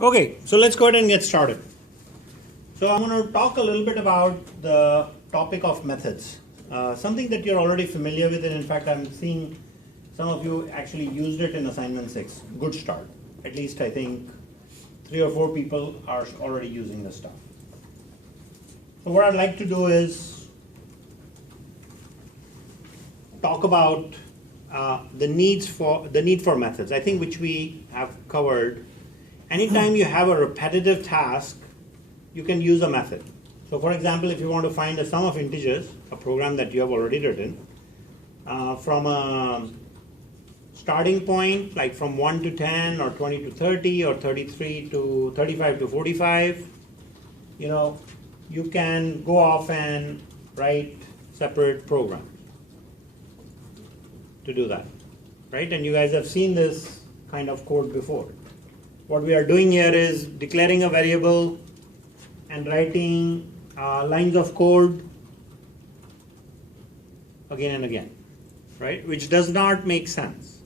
Okay, so let's go ahead and get started. So I'm going to talk a little bit about the topic of methods, something that you're already familiar with, and in fact I'm seeing some of you actually used it in assignment 6. Good start. At least I think 3 or 4 people are already using this stuff. So what I'd like to do is talk about the need for methods, I think, which we have covered. Anytime you have a repetitive task, you can use a method. So for example, if you want to find a sum of integers, a program that you have already written, from a starting point, like from 1 to 10 or 20 to 30 or 33 to 35 to 45, you can go off and write separate programs to do that, right? And you guys have seen this kind of code before. What we are doing here is declaring a variable and writing lines of code again and again, right? Which does not make sense,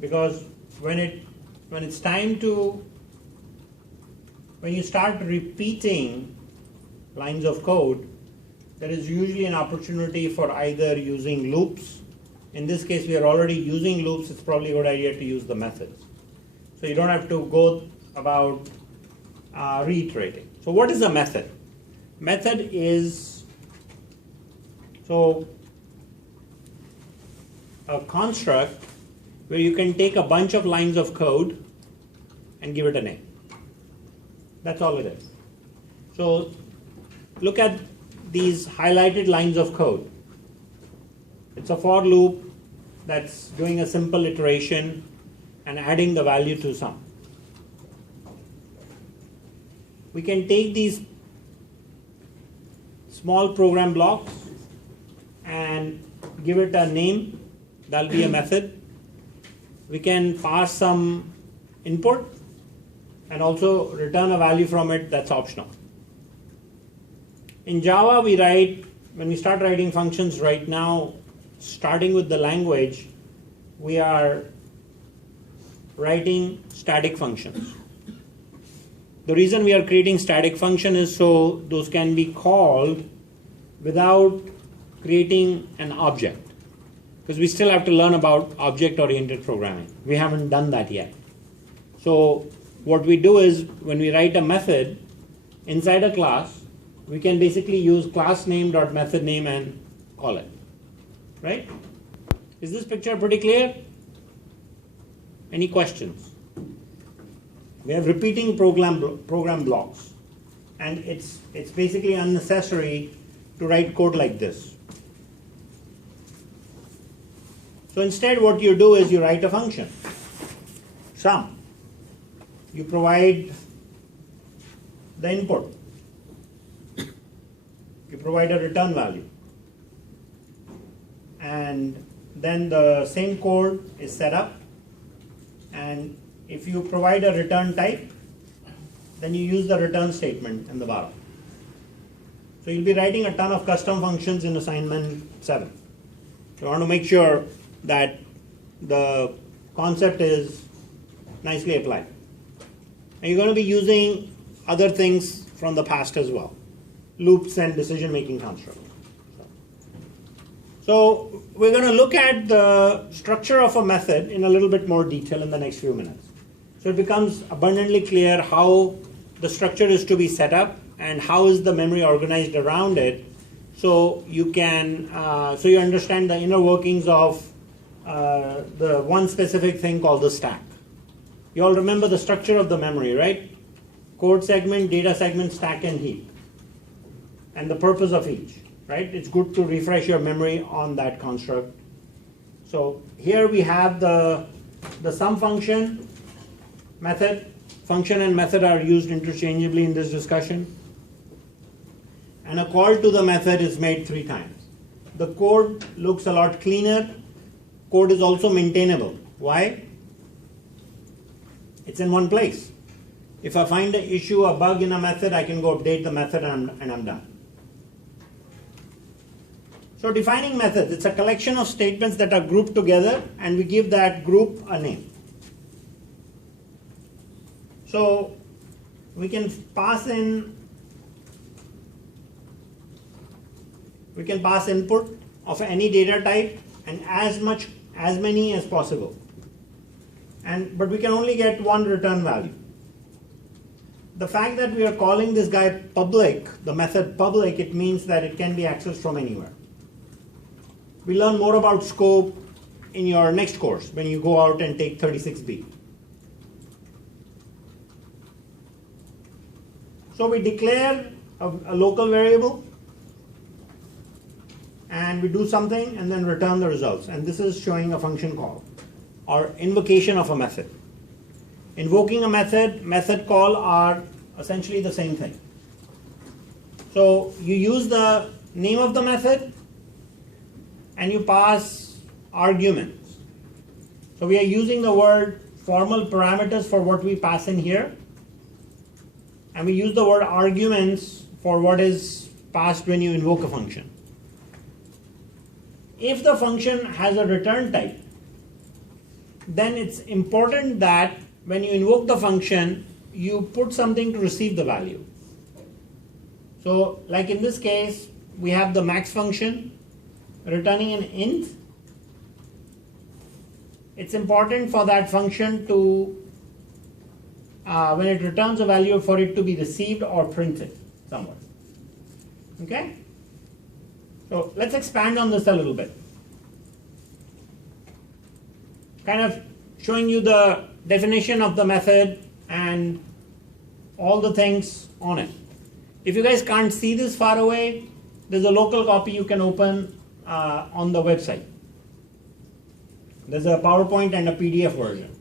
because when it's time to, when you start repeating lines of code, there is usually an opportunity for either using loops. In this case, we are already using loops. It's probably a good idea to use the methods. So you don't have to go about reiterating. So what is a method? Method is a construct where you can take a bunch of lines of code and give it a name. That's all it is. So look at these highlighted lines of code. It's a for loop that's doing a simple iteration and adding the value to sum. We can take these small program blocks and give it a name. That'll be a method. We can pass some input and also return a value from it. That's optional. In Java, when we start writing functions right now, starting with the language, we are writing static functions. The reason we are creating static function is so those can be called without creating an object, because we still have to learn about object-oriented programming. We haven't done that yet. So what we do is when we write a method inside a class, we can basically use class name dot method name and call it, right? Is this picture pretty clear? Any questions? We have repeating program blocks, and it's basically unnecessary to write code like this. So instead, what you do is you write a function, sum. You provide the input. You provide a return value, and then the same code is set up. And if you provide a return type, then you use the return statement in the bottom. So you'll be writing a ton of custom functions in assignment 7. So you want to make sure that the concept is nicely applied. And you're going to be using other things from the past as well, loops and decision-making constructs. So we're going to look at the structure of a method in a little bit more detail in the next few minutes. So it becomes abundantly clear how the structure is to be set up and how is the memory organized around it, so you can so you understand the inner workings of the one specific thing called the stack. You all remember the structure of the memory, right? Code segment, data segment, stack, and heap, and the purpose of each. Right? It's good to refresh your memory on that construct. So here we have the sum function, method. Function and method are used interchangeably in this discussion. And a call to the method is made 3 times. The code looks a lot cleaner. Code is also maintainable. Why? It's in one place. If I find an issue, a bug in a method, I can go update the method and I'm done. So defining methods, it's a collection of statements that are grouped together, and we give that group a name. So we can pass input of any data type and as many as possible. But we can only get one return value. The fact that we are calling this guy public, the method public, it means that it can be accessed from anywhere. We learn more about scope in your next course when you go out and take 36B. So we declare a local variable and we do something and then return the results. And this is showing a function call or invocation of a method. Invoking a method call are essentially the same thing. So you use the name of the method and you pass arguments. So we are using the word formal parameters for what we pass in here. And we use the word arguments for what is passed when you invoke a function. If the function has a return type, then it's important that when you invoke the function, you put something to receive the value. So like in this case, we have the max function returning an int. It's important for that function to, when it returns a value, for it to be received or printed somewhere. Okay? So let's expand on this a little bit. Kind of showing you the definition of the method and all the things on it. If you guys can't see this far away, there's a local copy you can open on the website. There's a PowerPoint and a PDF version.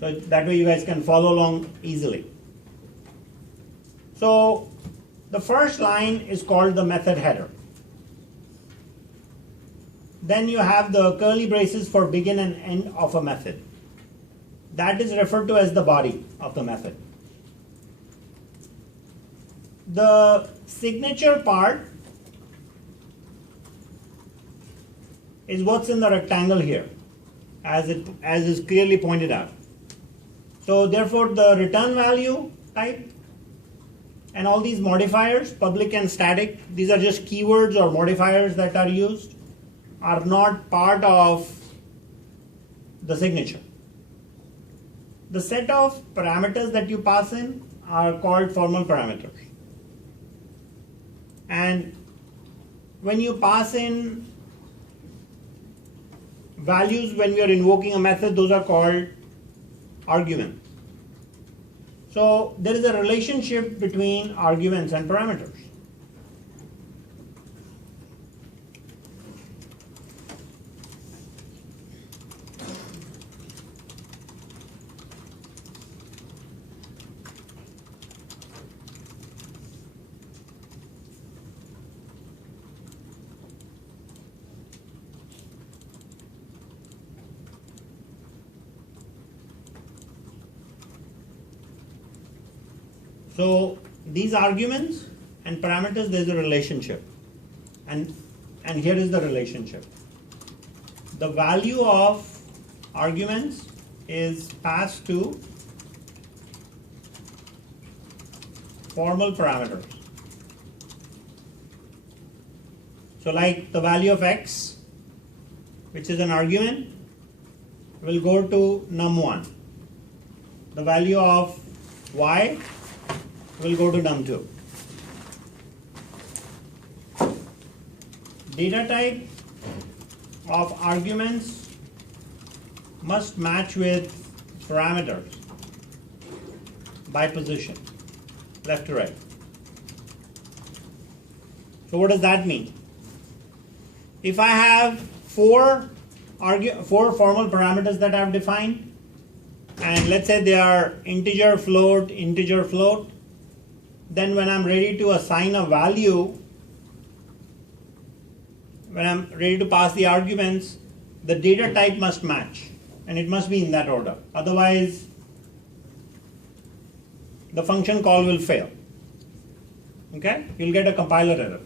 So that way you guys can follow along easily. So the first line is called the method header. Then you have the curly braces for begin and end of a method. That is referred to as the body of the method. The signature part is what's in the rectangle here, as is clearly pointed out. So therefore the return value type and all these modifiers, public and static, these are just keywords or modifiers that are used, are not part of the signature. The set of parameters that you pass in are called formal parameters. And when you pass in values when we are invoking a method, those are called arguments. So there is a relationship between arguments and parameters. So these arguments and parameters, there's a relationship. And here is the relationship. The value of arguments is passed to formal parameters. So like the value of x, which is an argument, will go to num1. The value of y will go to num2. Data type of arguments must match with parameters by position, left to right. So what does that mean? If I have four formal parameters that I've defined, and let's say they are integer, float, then when I'm ready to assign a value, when I'm ready to pass the arguments, the data type must match, and it must be in that order. Otherwise, the function call will fail. Okay? You'll get a compiler error.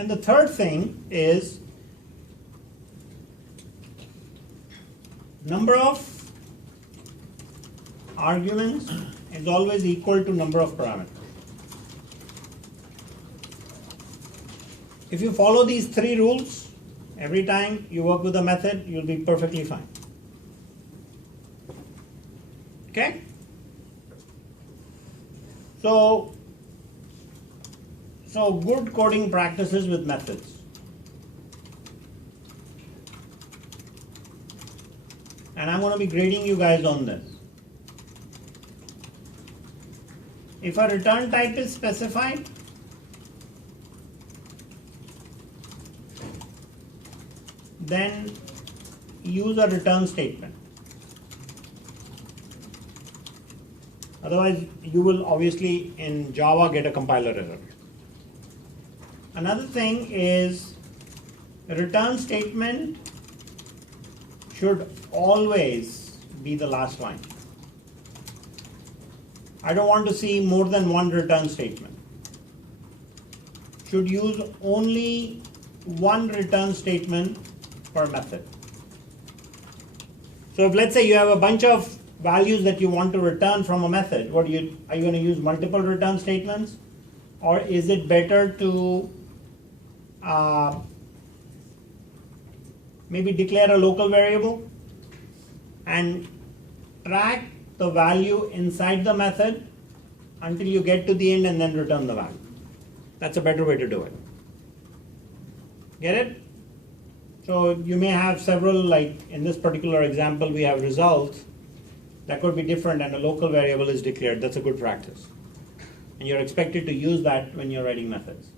And the third thing is number of arguments is always equal to number of parameters. If you follow these three rules, every time you work with a method, you'll be perfectly fine. Okay? So good coding practices with methods. And I'm going to be grading you guys on this. If a return type is specified, then use a return statement. Otherwise, you will obviously in Java get a compiler error. Another thing is a return statement should always be the last line. I don't want to see more than one return statement. Should use only one return statement per method. So if let's say you have a bunch of values that you want to return from a method, are you going to use multiple return statements, or is it better to maybe declare a local variable and track the value inside the method until you get to the end and then return the value? That's a better way to do it. Get it? So you may have several, like in this particular example we have results that could be different and a local variable is declared. That's a good practice. And you're expected to use that when you're writing methods.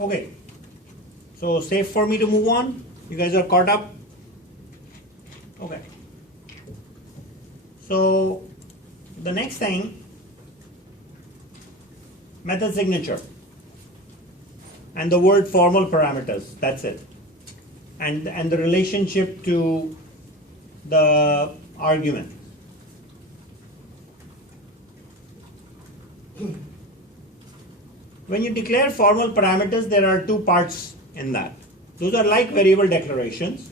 Okay, so safe for me to move on? You guys are caught up? Okay. So the next thing, method signature and the word formal parameters, that's it. And the relationship to the argument. When you declare formal parameters, there are two parts in that. Those are like variable declarations,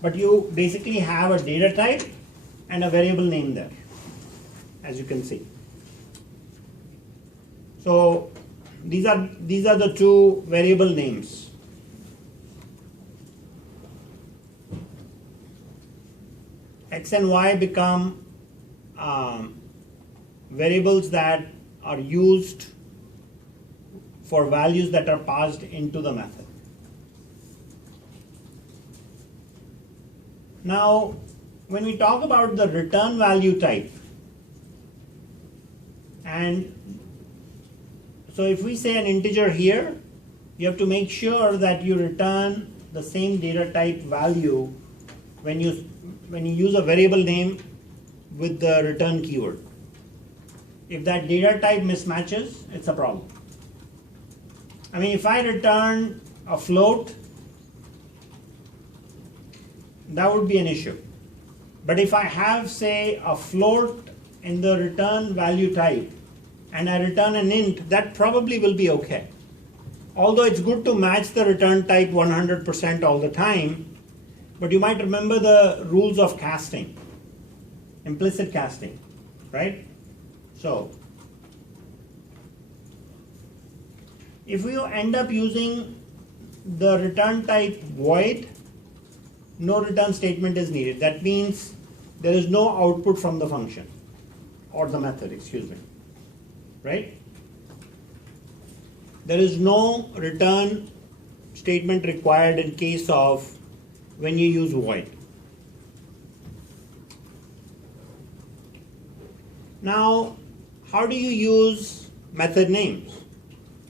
but you basically have a data type and a variable name there, as you can see. So these are the two variable names. X and Y become variables that are used for values that are passed into the method. Now, when we talk about the return value type, and so if we say an integer here, you have to make sure that you return the same data type value when you use a variable name with the return keyword. If that data type mismatches, it's a problem. I mean, if I return a float, that would be an issue. But if I have, say, a float in the return value type and I return an int, that probably will be okay. Although it's good to match the return type 100% all the time, but you might remember the rules of casting, implicit casting, right? So if you end up using the return type void, no return statement is needed. That means there is no output from the function or the method, excuse me, right? There is no return statement required in case of when you use void. Now, how do you use method names?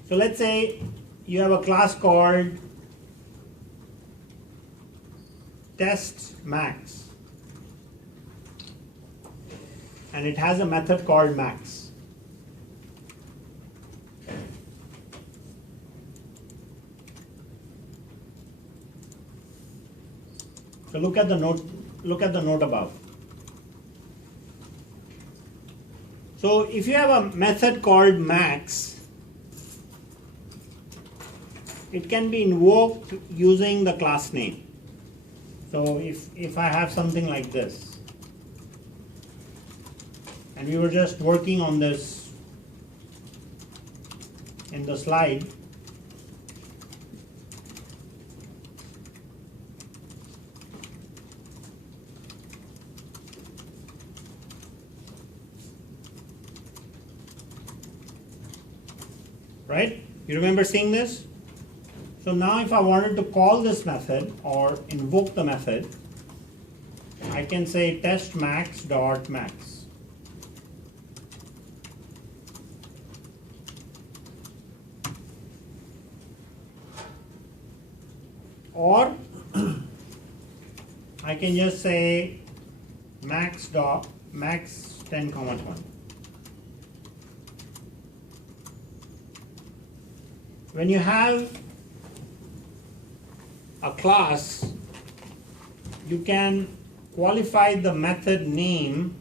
So let's say you have a class called test max, and it has a method called max. So look at the note above. So if you have a method called max, it can be invoked using the class name. So if I have something like this, and we were just working on this in the slide, right? You remember seeing this? So now if I wanted to call this method or invoke the method, I can say test max dot max. Or I can just say max 10, 20. When you have a class, you can qualify the method name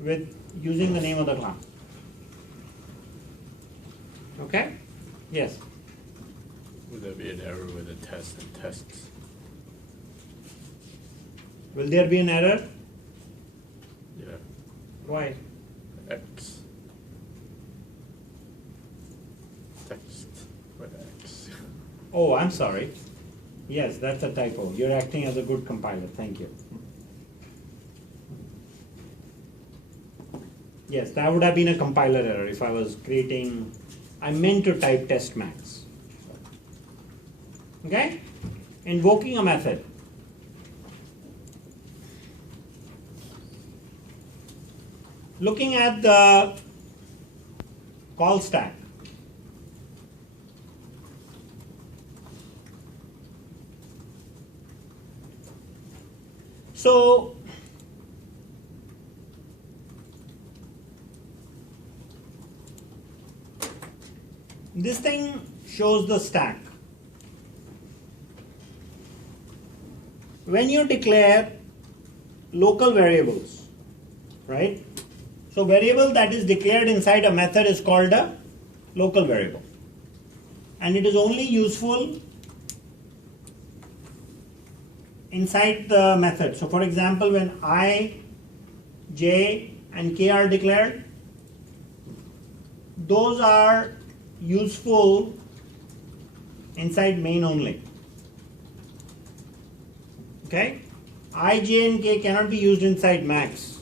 with using the name of the class. Okay? Yes? Would there be an error with a test and tests? Will there be an error? Yeah. Why? X. Text with X. Oh, I'm sorry. Yes, that's a typo. You're acting as a good compiler. Thank you. Yes, that would have been a compiler error if I was creating, I meant to type test max. Okay? Invoking a method. Looking at the call stack. So this thing shows the stack. When you declare local variables, right? So variable that is declared inside a method is called a local variable. And it is only useful inside the method. So for example, when I, j, and k are declared, those are useful inside main only. Okay? I, j, and k cannot be used inside max.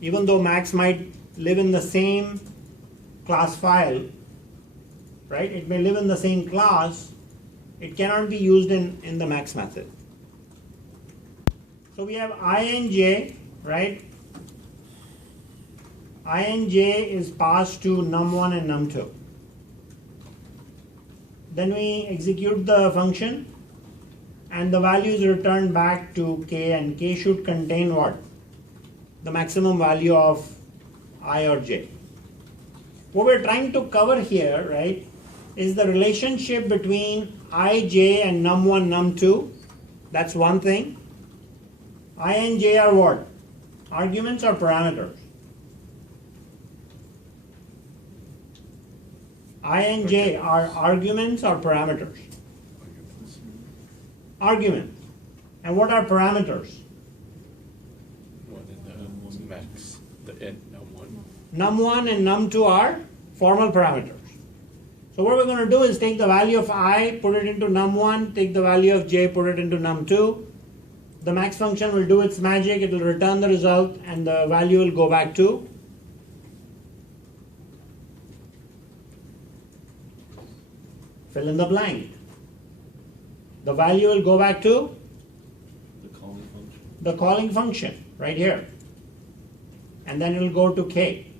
Even though max might live in the same class file, right? It may live in the same class, it cannot be used in the max method. So we have I and j, right? I and j is passed to num1 and num2. Then we execute the function and the value is returned back to k, and k should contain what? The maximum value of I or j. What we're trying to cover here, right, is the relationship between I, j and num1, num2. That's one thing. I and j are what? Arguments or parameters? I and j are arguments or parameters? Arguments. And what are parameters? One in the max, the n, num1. Num1 and num2 are formal parameters. So what we're going to do is take the value of I, put it into num1, take the value of j, put it into num2. The max function will do its magic, it will return the result, and the value will go back to fill in the blank. The value will go back to the calling function right here. And then it will go to k.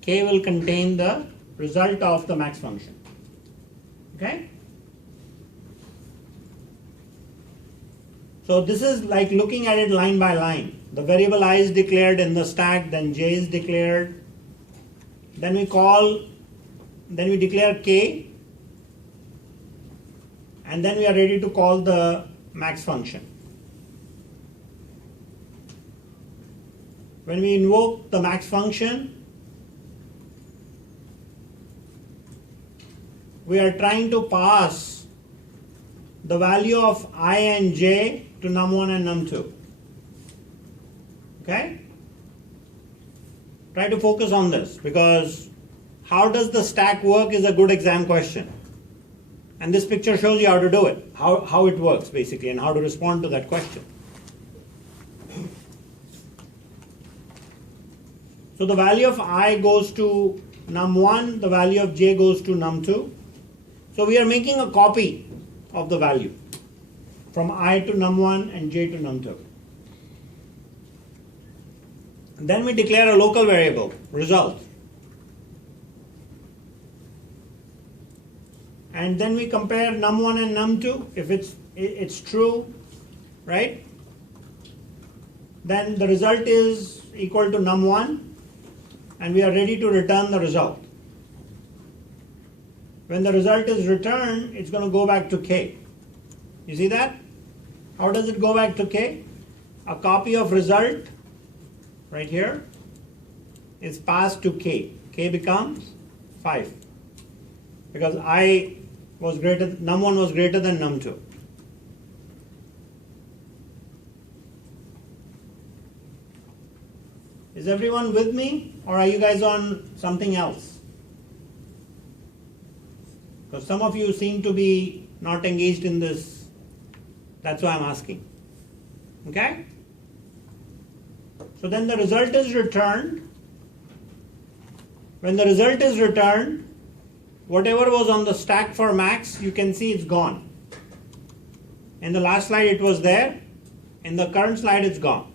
K will contain the result of the max function. Okay? So this is like looking at it line by line. The variable I is declared in the stack, then j is declared. Then we declare k, and then we are ready to call the max function. when we invoke the max function, we are trying to pass the value of I and j to num1 and num2. Okay? Try to focus on this, because how does the stack work is a good exam question. And this picture shows you how to do it, how it works basically, and how to respond to that question. So the value of I goes to num1, the value of j goes to num2. So we are making a copy of the value from I to num1 and j to num2. And then we declare a local variable, result. And then we compare num1 and num2. If it's true, right? Then the result is equal to num1, and we are ready to return the result. When the result is returned, it's going to go back to k. You see that? How does it go back to k? A copy of result, right here, is passed to k. K becomes 5. Because num1 was greater than num2. Is everyone with me, or are you guys on something else? Because some of you seem to be not engaged in this. That's why I'm asking. Okay? So then the result is returned. When the result is returned, whatever was on the stack for max, you can see it's gone. In the last slide it was there. In the current slide it's gone.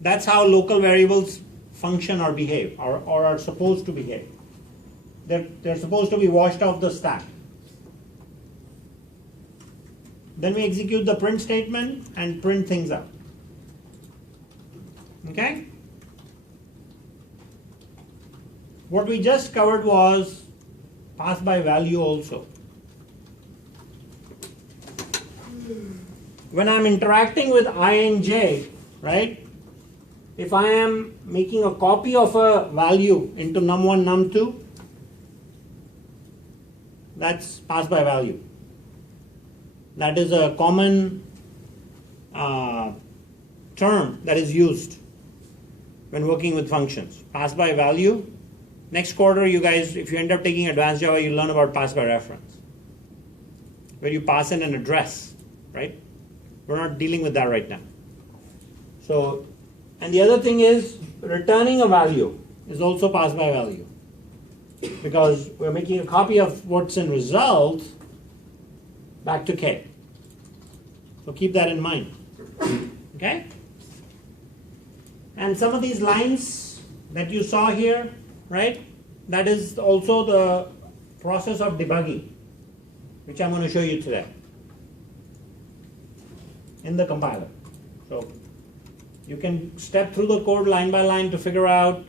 That's how local variables function or behave, or are supposed to behave. They're supposed to be washed off the stack. Then we execute the print statement and print things out. Okay? What we just covered was pass by value also. When I'm interacting with I and j, right? If I am making a copy of a value into num1, num2, that's pass by value. That is a common term that is used when working with functions. Pass by value. Next quarter, you guys, if you end up taking advanced Java, you'll learn about pass by reference, where you pass in an address, right? We're not dealing with that right now. So, and the other thing is returning a value is also pass by value, because we're making a copy of what's in result back to k. So keep that in mind. Okay? And some of these lines that you saw here, right? That is also the process of debugging, which I'm going to show you today in the compiler. So you can step through the code line by line to figure out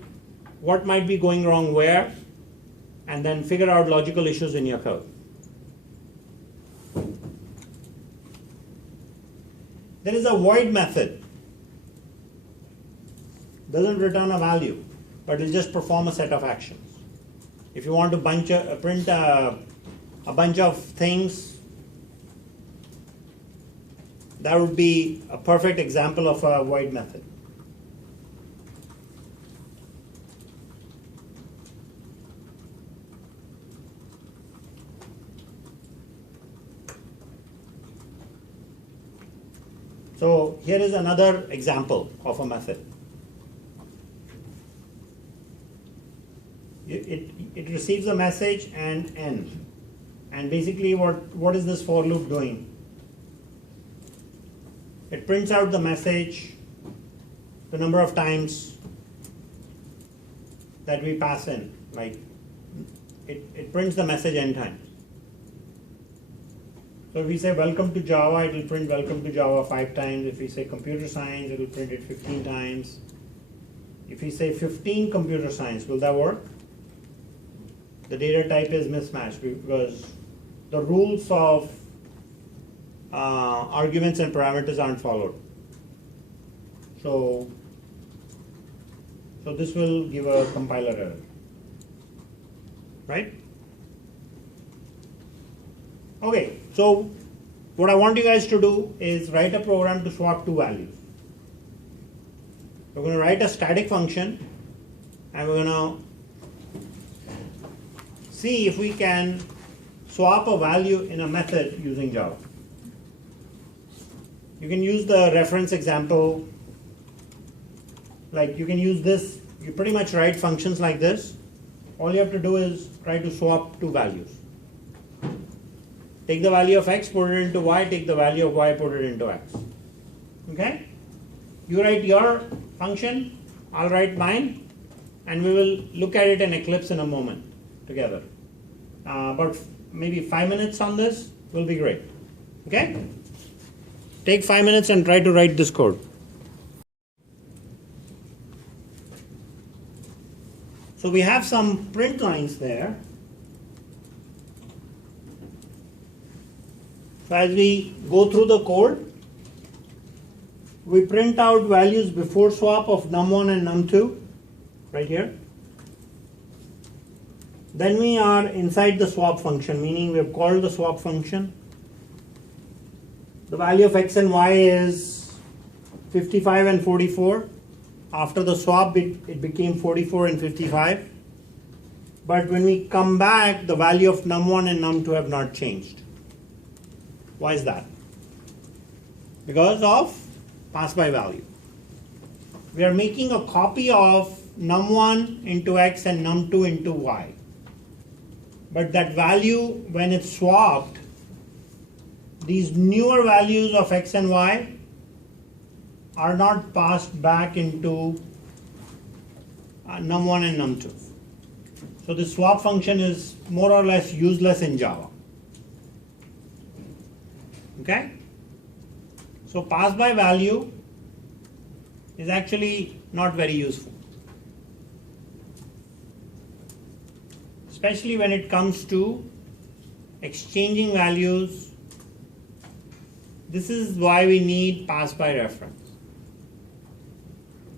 what might be going wrong where, and then figure out logical issues in your code. There is a void method. Doesn't return a value, but will just perform a set of actions. If you want to print a bunch of things, that would be a perfect example of a void method. So here is another example of a method. It receives a message and end. And basically what is this for loop doing? It prints out the message the number of times that we pass in. Like it prints the message n times. So if we say welcome to Java, it will print welcome to Java 5 times. If we say computer science, it will print it 15 times. If we say 15 computer science, will that work? The data type is mismatched because the rules of arguments and parameters aren't followed. So So this will give a compiler error, right? Okay, so what I want you guys to do is write a program to swap two values. We're going to write a static function and we're going to see if we can swap a value in a method using Java. You can use the reference example, like you can use this, you pretty much write functions like this. All you have to do is try to swap two values. Take the value of x, put it into y, take the value of y, put it into x. Okay? You write your function, I'll write mine, and we will look at it in Eclipse in a moment together. About maybe 5 minutes on this will be great. Okay? Take 5 minutes and try to write this code. So we have some print lines there. So as we go through the code, we print out values before swap of num1 and num2, right here. Then we are inside the swap function, meaning we have called the swap function. The value of x and y is 55 and 44. After the swap, it became 44 and 55. But when we come back, the value of num1 and num2 have not changed. Why is that? Because of pass by value. We are making a copy of num1 into x and num2 into y. But that value, when it's swapped, these newer values of x and y are not passed back into num1 and num2. So this swap function is more or less useless in Java. Okay? So pass by value is actually not very useful, especially when it comes to exchanging values. This is why we need pass by reference,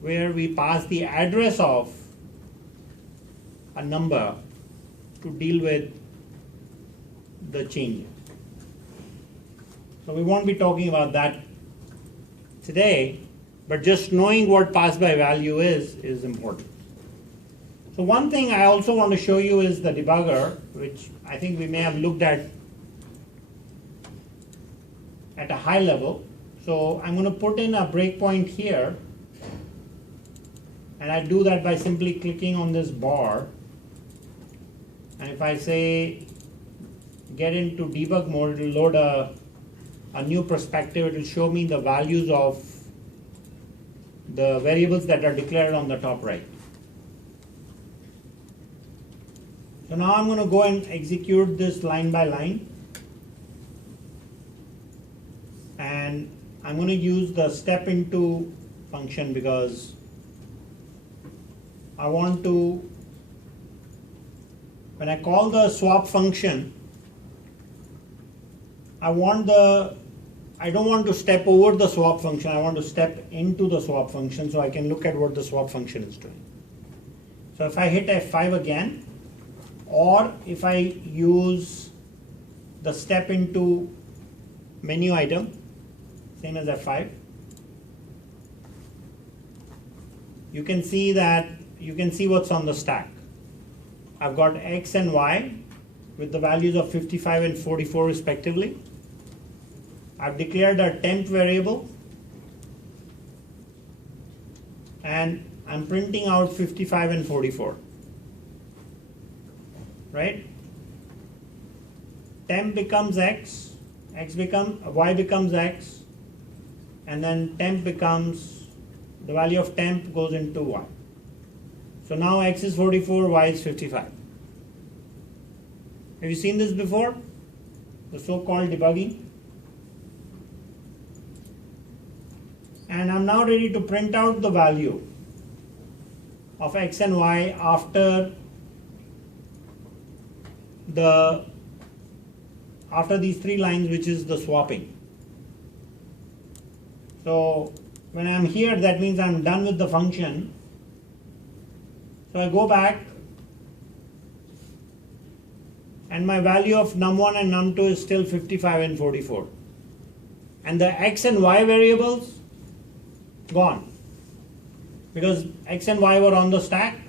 where we pass the address of a number to deal with the changing. So we won't be talking about that today, but just knowing what pass by value is important. So one thing I also want to show you is the debugger, which I think we may have looked at a high level. So I'm going to put in a breakpoint here, and I do that by simply clicking on this bar. And if I say get into debug mode, it will load a new perspective. It will show me the values of the variables that are declared on the top right. So now I'm going to go and execute this line by line. And I'm going to use the step into function because I want to, when I call the swap function, I don't want to step over the swap function, I want to step into the swap function so I can look at what the swap function is doing. So if I hit F5 again, or if I use the step into menu item, same as F5, you can see what's on the stack. I've got X and Y with the values of 55 and 44 respectively. I've declared a temp variable and I'm printing out 55 and 44, right? Temp becomes X, Y becomes X, and then temp becomes, the value of temp goes into Y. So now X is 44, Y is 55. Have you seen this before? The so-called debugging. And I'm now ready to print out the value of X and Y after these three lines, which is the swapping. So when I'm here, that means I'm done with the function. So I go back, and my value of num1 and num2 is still 55 and 44. And the x and y variables, gone. Because x and y were on the stack.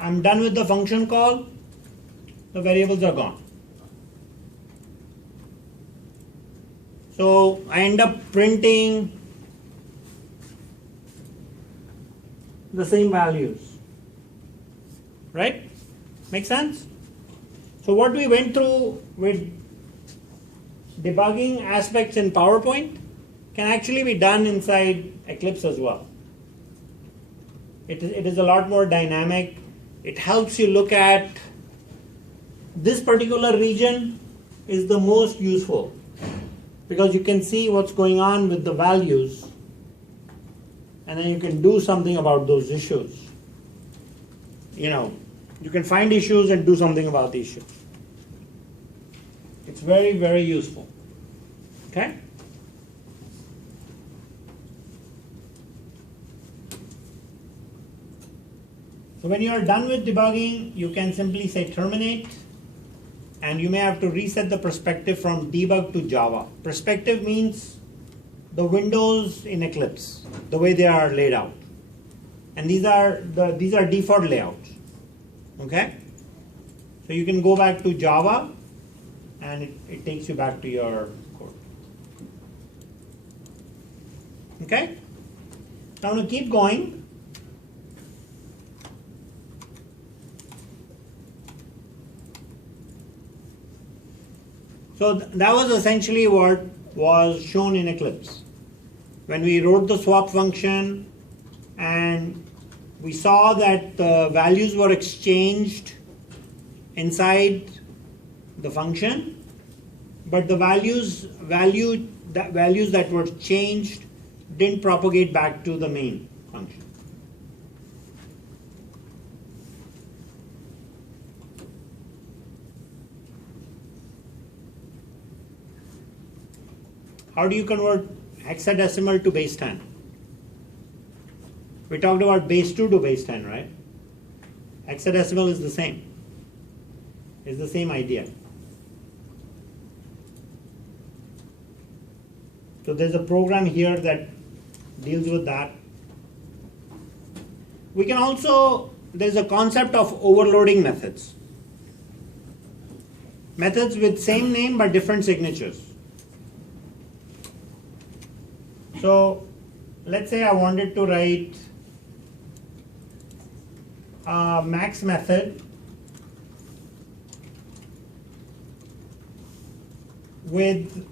I'm done with the function call, the variables are gone. So I end up printing the same values, right? Make sense? So what we went through with debugging aspects in PowerPoint can actually be done inside Eclipse as well. It is a lot more dynamic. It helps you look at this particular region is the most useful because you can see what's going on with the values and then you can do something about those issues. You know, you can find issues and do something about the issues. It's very, very useful. Okay? So when you are done with debugging, you can simply say terminate, and you may have to reset the perspective from debug to Java. Perspective means the windows in Eclipse, the way they are laid out. And these are default layouts. Okay? So you can go back to Java and it takes you back to your code. Okay? Now I'm going to keep going. So that was essentially what was shown in Eclipse. When we wrote the swap function and we saw that the values were exchanged inside the function, but the values that were changed didn't propagate back to the main function. How do you convert hexadecimal to base 10? We talked about base 2 to base 10, right? Hexadecimal is the same. It's the same idea. So there's a program here that deals with that. We can also, there's a concept of overloading methods. Methods with same name but different signatures. So let's say I wanted to write a max method with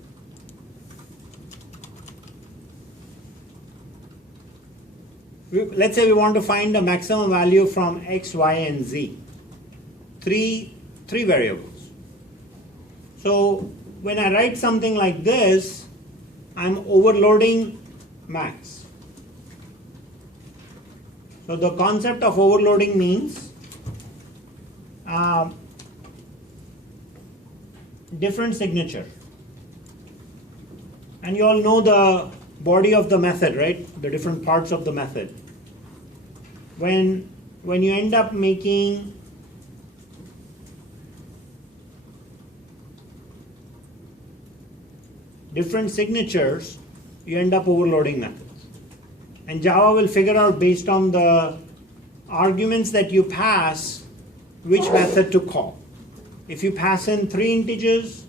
let's say we want to find the maximum value from x, y, and z. Three variables. So when I write something like this, I'm overloading max. So the concept of overloading means different signature. And you all know the body of the method, right? The different parts of the method. When you end up making different signatures, you end up overloading methods. And Java will figure out based on the arguments that you pass which method to call. If you pass in 3 integers,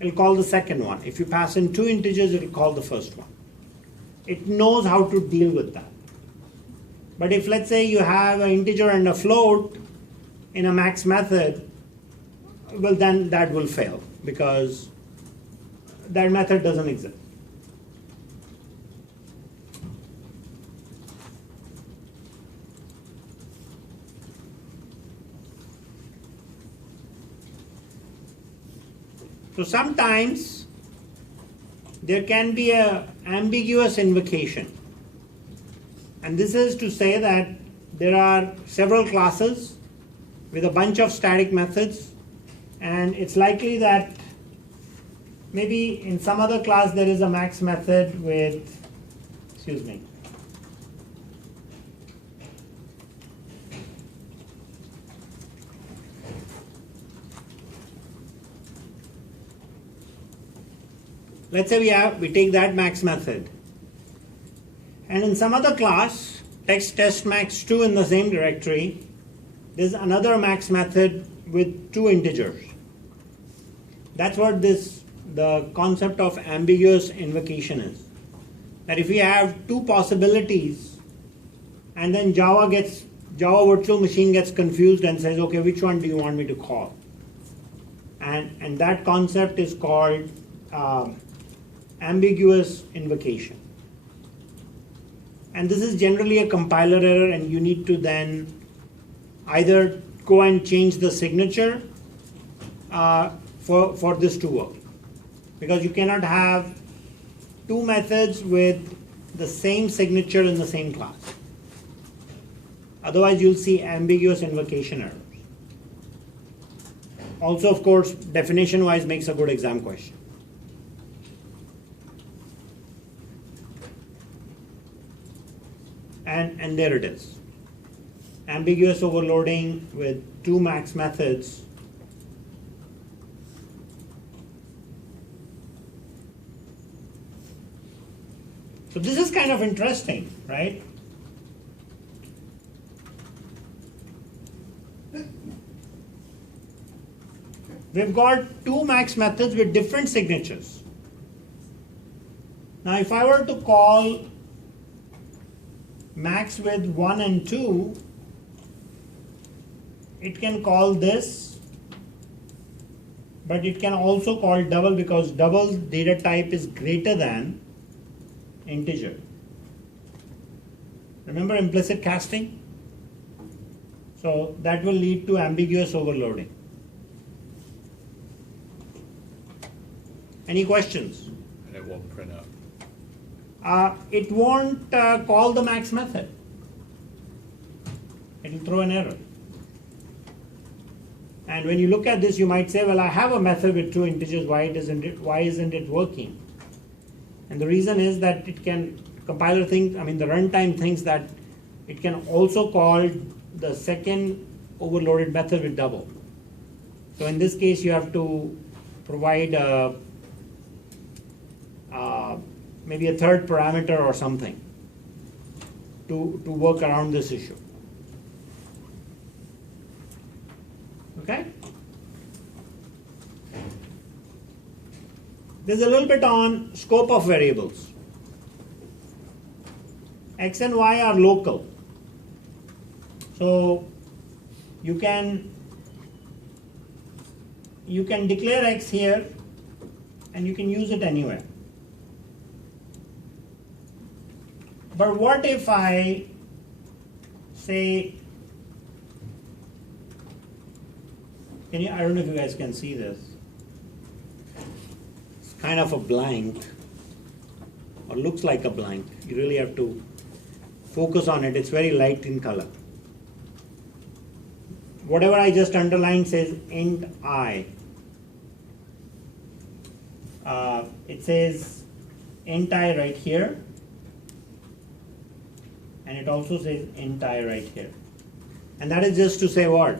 it'll call the second one. If you pass in 2 integers, it'll call the first one. It knows how to deal with that. But if let's say you have an integer and a float in a max method, well then that will fail because that method doesn't exist. So sometimes there can be an ambiguous invocation. And this is to say that there are several classes with a bunch of static methods, and it's likely that maybe in some other class there is a max method with, let's say we take that max method, and in some other class, text test max2 in the same directory, there's another max method with 2 integers. That's what the concept of ambiguous invocation is. That if we have 2 possibilities, and then Java virtual machine gets confused and says, okay, which one do you want me to call? And that concept is called ambiguous invocation. And this is generally a compiler error, and you need to then either go and change the signature for this to work. Because you cannot have 2 methods with the same signature in the same class. Otherwise, you'll see ambiguous invocation errors. Also, of course, definition-wise makes a good exam question. And there it is. Ambiguous overloading with 2 max methods. So this is kind of interesting, right? We've got 2 max methods with different signatures. Now if I were to call max with 1 and 2, it can call this, but it can also call double, because double data type is greater than integer. Remember implicit casting? So that will lead to ambiguous overloading. Any questions? And it won't print up. It won't call the max method. It will throw an error. And when you look at this, you might say, well, I have a method with 2 integers, why isn't it working? And the reason is that the runtime thinks that it can also call the second overloaded method with double. So in this case, you have to provide maybe a third parameter or something to work around this issue. Okay? There's a little bit on scope of variables. X and Y are local. So you can declare X here and you can use it anywhere. But what if I say, I don't know if you guys can see this. It's kind of a blank, or looks like a blank. You really have to focus on it. It's very light in color. Whatever I just underlined says int I. It says int I right here. And it also says int I right here. And that is just to say what?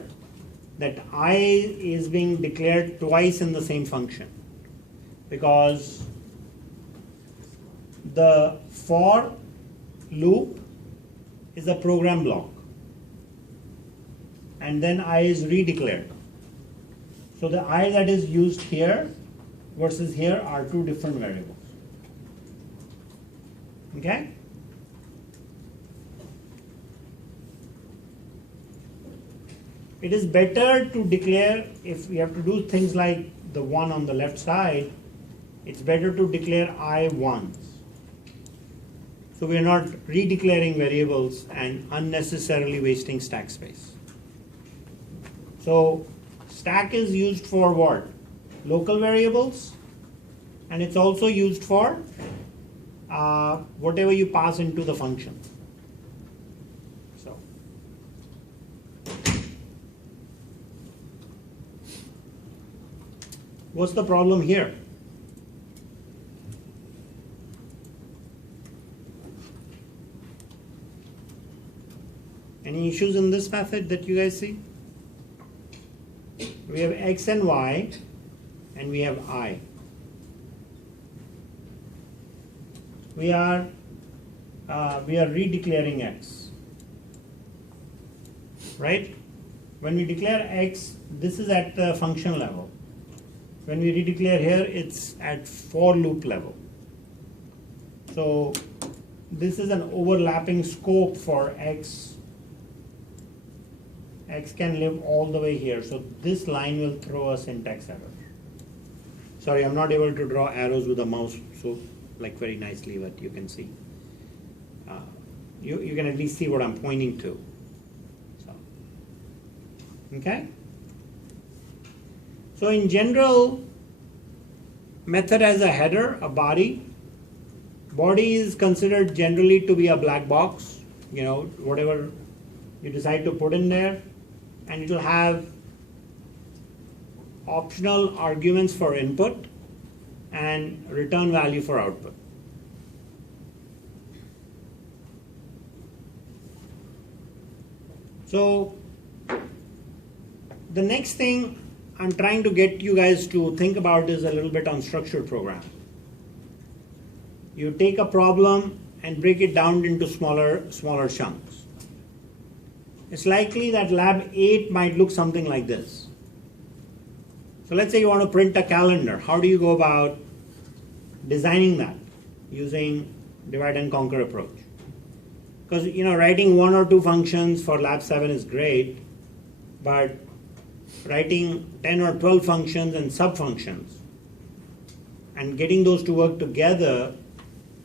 That I is being declared twice in the same function. Because the for loop is a program block. And then I is redeclared. So the I that is used here versus here are 2 different variables. Okay? It is better to declare, if we have to do things like the one on the left side, it's better to declare I once. So we are not redeclaring variables and unnecessarily wasting stack space. So stack is used for what? Local variables, and it's also used for whatever you pass into the function. So what's the problem here? Any issues in this method that you guys see? We have X and Y, and we have I. we are redeclaring x, right? When we declare x, this is at the function level. When we redeclare here, it's at for loop level. So this is an overlapping scope for x. X can live all the way here. So this line will throw a syntax error. Sorry, I'm not able to draw arrows with a mouse so like very nicely, but you can see. You can at least see what I'm pointing to. So, okay? So in general, method has a header, a body. Body is considered generally to be a black box, you know, whatever you decide to put in there, and it will have optional arguments for input and return value for output. So the next thing I'm trying to get you guys to think about is a little bit on structured programming. You take a problem and break it down into smaller chunks. It's likely that lab 8 might look something like this. So let's say you want to print a calendar. How do you go about designing that using divide and conquer approach? Because writing 1 or 2 functions for lab 7 is great, but writing 10 or 12 functions and sub-functions and getting those to work together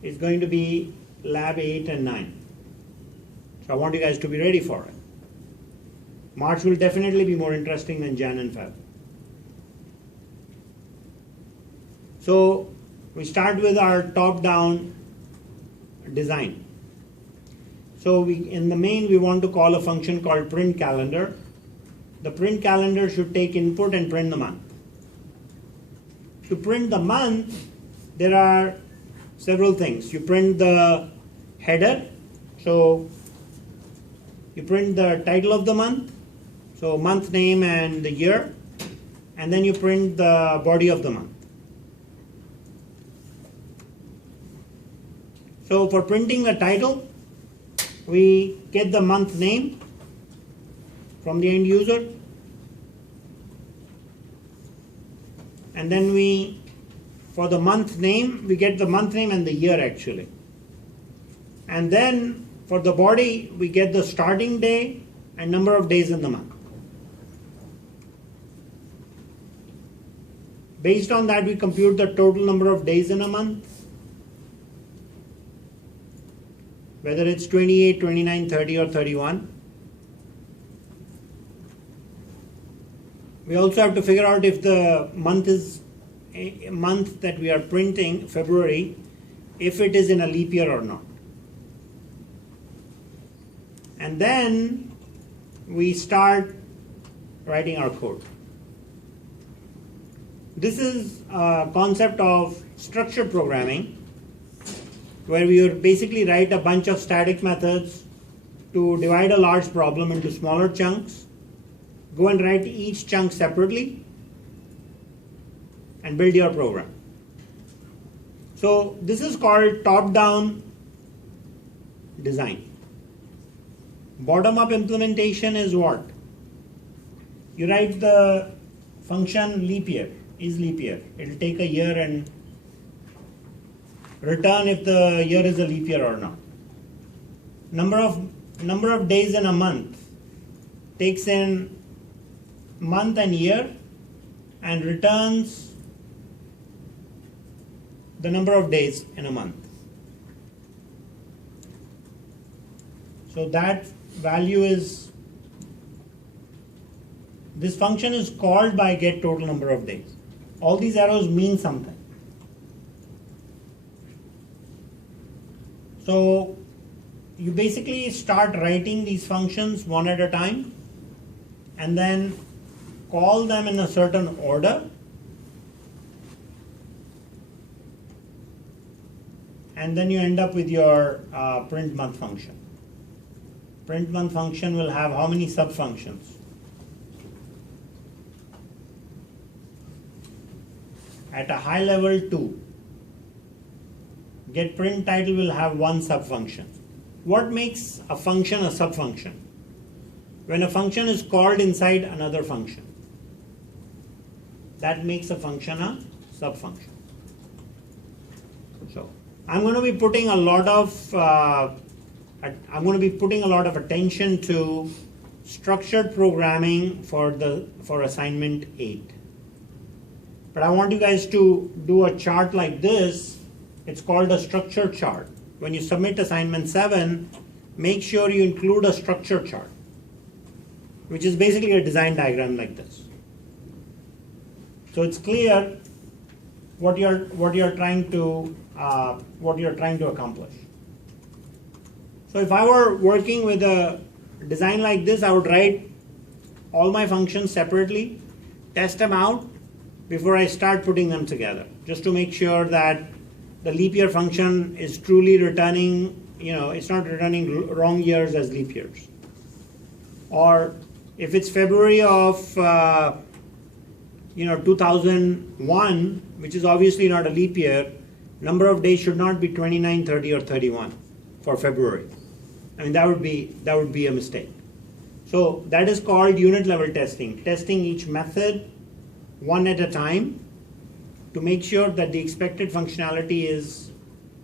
is going to be lab 8 and 9. So I want you guys to be ready for it. March will definitely be more interesting than Jan and Feb. So we start with our top-down design. So in the main, we want to call a function called print calendar. The print calendar should take input and print the month. To print the month, there are several things. You print the header, so you print the title of the month, so month name and the year, and then you print the body of the month. So for printing the title, we get the month name from the end user, and then for the month name, we get the month name and the year actually. And then for the body, we get the starting day and number of days in the month. Based on that, we compute the total number of days in a month, whether it's 28, 29, 30, or 31. We also have to figure out if the month is a month that we are printing, February, if it is in a leap year or not. And then we start writing our code. This is a concept of structured programming, where we would basically write a bunch of static methods to divide a large problem into smaller chunks, go and write each chunk separately, and build your program. So this is called top-down design. Bottom-up implementation is what? You write the function leap year, is leap year. It will take a year and return if the year is a leap year or not. Number of days in a month takes in month and year and returns the number of days in a month. So that value is, this function is called by get total number of days. All these arrows mean something. So you basically start writing these functions one at a time and then call them in a certain order, and then you end up with your print month function. Print month function will have how many sub-functions? At a high level, 2. get print title will have one subfunction. What makes a function a subfunction? When a function is called inside another function. That makes a function a subfunction. So I'm going to be putting a lot of attention to structured programming for assignment 8. But I want you guys to do a chart like this. It's called a structure chart. When you submit assignment 7, make sure you include a structure chart, which is basically a design diagram like this. So it's clear what you're trying to accomplish. So if I were working with a design like this, I would write all my functions separately, test them out before I start putting them together, just to make sure that the leap year function is truly returning, it's not returning wrong years as leap years. Or if it's February of 2001, which is obviously not a leap year, number of days should not be 29, 30, or 31 for February. I mean, that would be a mistake. So that is called unit level testing, testing each method one at a time to make sure that the expected functionality is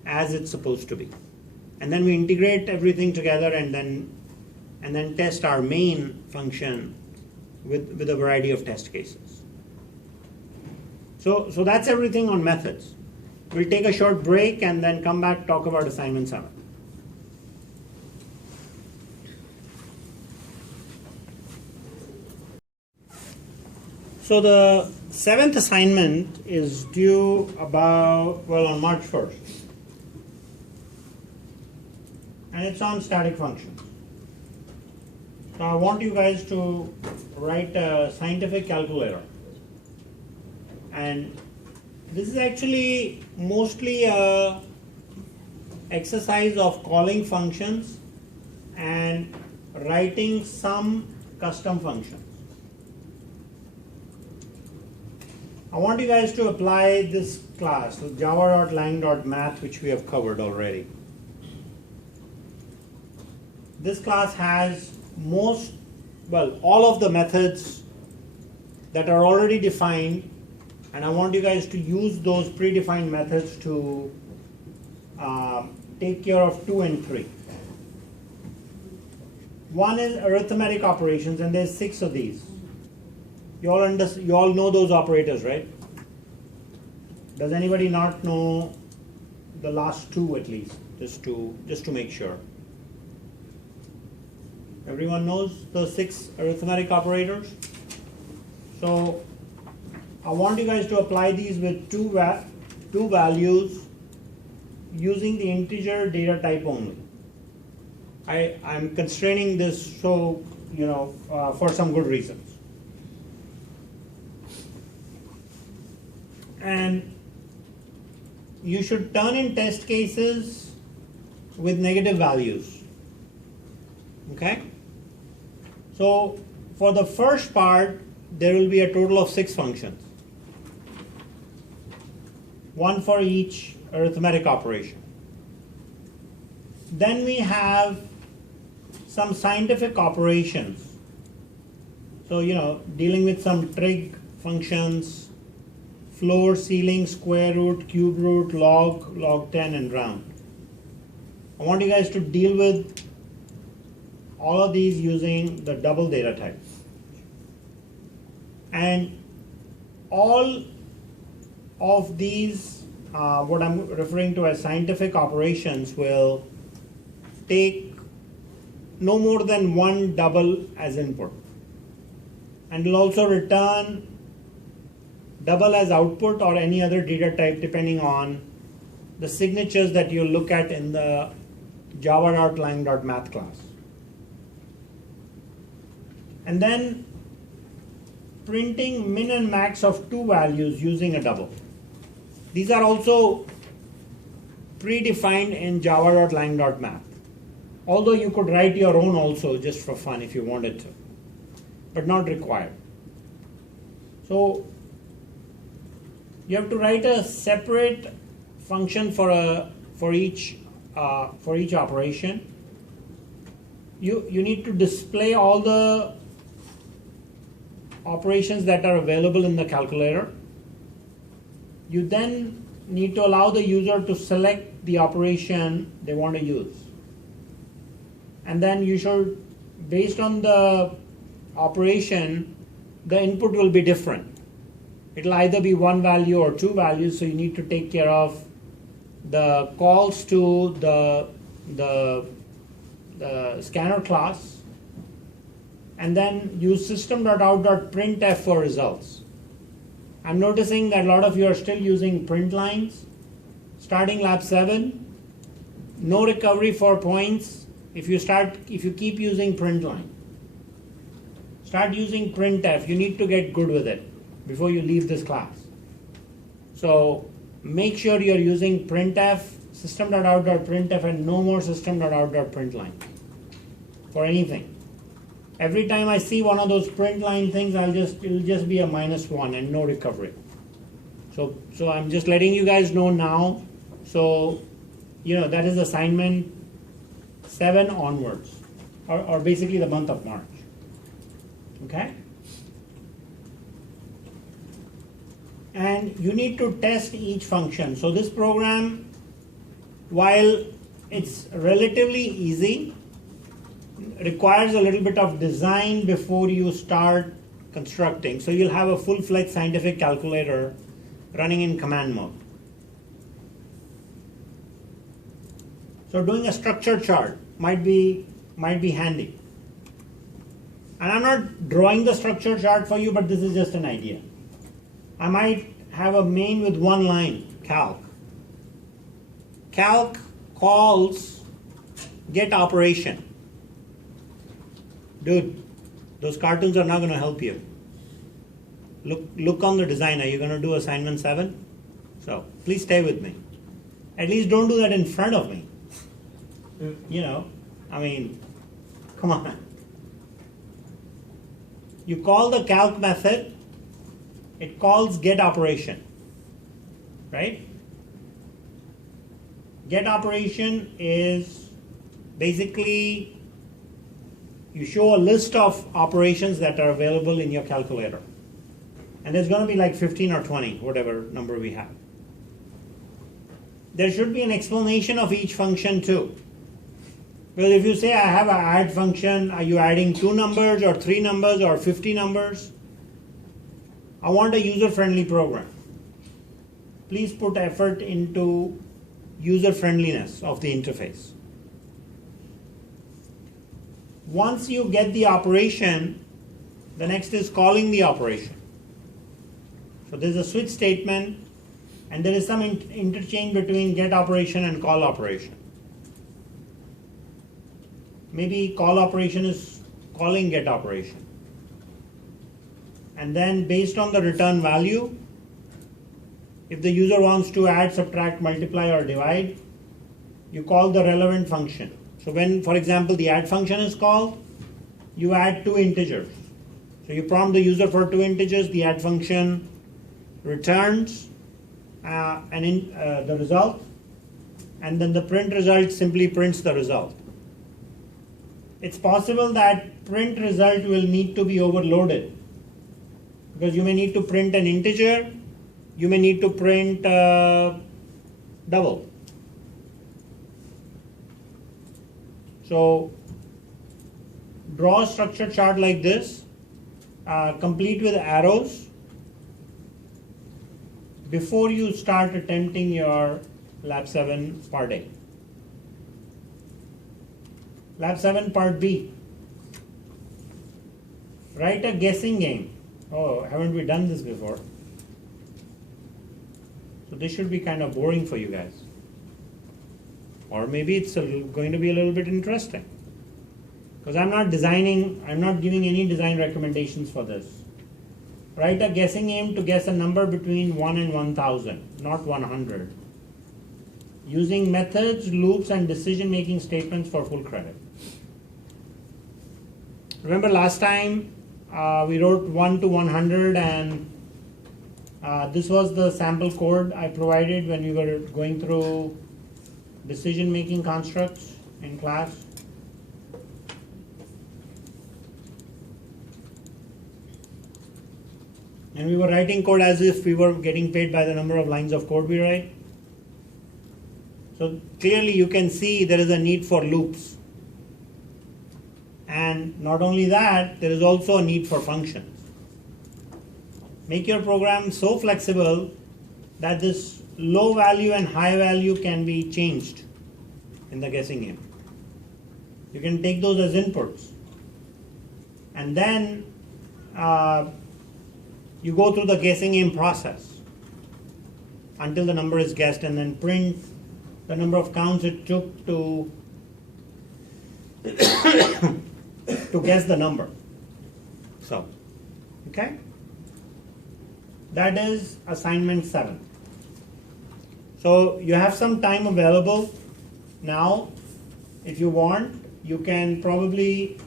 as it's supposed to be. And then we integrate everything together and then test our main function with a variety of test cases. So that's everything on methods. We'll take a short break and then come back, talk about assignment 7. So the 7th assignment is due on March 1st. And it's on static functions. So I want you guys to write a scientific calculator. And this is actually mostly a exercise of calling functions and writing some custom functions. I want you guys to apply this class, so java.lang.math, which we have covered already. This class has all of the methods that are already defined, and I want you guys to use those predefined methods to take care of 2 and 3. One is arithmetic operations, and there's 6 of these. You all know those operators, right? Does anybody not know the last 2 at least, just to make sure? Everyone knows the 6 arithmetic operators? So I want you guys to apply these with two values using the integer data type only. I'm constraining this for some good reasons. And you should turn in test cases with negative values. Okay? So for the first part, there will be a total of 6 functions. 1 for each arithmetic operation. Then we have some scientific operations. So, dealing with some trig functions, floor, ceiling, square root, cube root, log 10, and round. I want you guys to deal with all of these using the double data type. And all of these, what I'm referring to as scientific operations, will take no more than 1 double as input. And will also return double as output or any other data type depending on the signatures that you look at in the java.lang.math class. And then printing min and max of 2 values using a double. These are also predefined in java.lang.math. Although you could write your own also just for fun if you wanted to, but not required. So you have to write a separate function for a for each operation. You need to display all the operations that are available in the calculator. You then need to allow the user to select the operation they want to use. And then you should, based on the operation, the input will be different. It'll either be one value or two values, so you need to take care of the calls to the scanner class, and then use system.out.printf for results. I'm noticing that a lot of you are still using print lines. Starting lab 7, no recovery for points if you keep using print line. Start using printf. You need to get good with it before you leave this class. So make sure you're using printf, system.out.printf, and no more system.out.println for anything. Every time I see one of those print line things, it'll just be a -1 and no recovery. So I'm just letting you guys know now. So that is assignment 7 onwards, or basically the month of March. Okay? And you need to test each function. So this program, while it's relatively easy, requires a little bit of design before you start constructing. So you'll have a full-fledged scientific calculator running in command mode. So doing a structure chart might be handy. And I'm not drawing the structure chart for you, but this is just an idea. I might have a main with one line, calc. Calc calls get operation. Dude, those cartoons are not going to help you. Look on the design. Are you going to do assignment 7? So please stay with me. At least don't do that in front of me. Come on. You call the calc method, it calls get operation, right? Get operation is basically you show a list of operations that are available in your calculator. And there's going to be like 15 or 20, whatever number we have. There should be an explanation of each function too. Because if you say I have an add function, are you adding 2 numbers or 3 numbers or 50 numbers? I want a user-friendly program. Please put effort into user-friendliness of the interface. Once you get the operation, the next is calling the operation. So there's a switch statement, and there is some interchange between get operation and call operation. Maybe call operation is calling get operation. And then based on the return value, if the user wants to add, subtract, multiply, or divide, you call the relevant function. So when, for example, the add function is called, you add 2 integers. So you prompt the user for 2 integers, the add function returns the result, and then the print result simply prints the result. It's possible that print result will need to be overloaded, because you may need to print an integer, you may need to print double. So draw a structure chart like this, complete with arrows, before you start attempting your Lab 7 Part A. Lab 7 Part B. Write a guessing game. Oh, haven't we done this before? So this should be kind of boring for you guys. Or maybe it's going to be a little bit interesting. Because I'm not giving any design recommendations for this. Write a guessing game to guess a number between 1 and 1000, not 100. Using methods, loops, and decision-making statements for full credit. Remember last time we wrote 1 to 100, and this was the sample code I provided when we were going through decision-making constructs in class. And we were writing code as if we were getting paid by the number of lines of code we write. So clearly you can see there is a need for loops. And not only that, there is also a need for functions. Make your program so flexible that this low value and high value can be changed in the guessing game. You can take those as inputs. And then you go through the guessing game process until the number is guessed, and then print the number of counts it took to to guess the number. So, okay? That is assignment 7. So you have some time available now. If you want, you can probably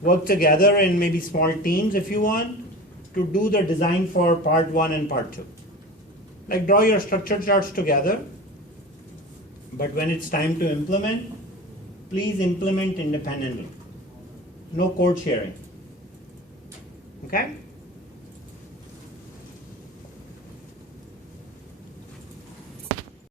work together in maybe small teams if you want to do the design for part 1 and part 2. Like draw your structure charts together, but when it's time to implement, please implement independently. No code sharing. Okay?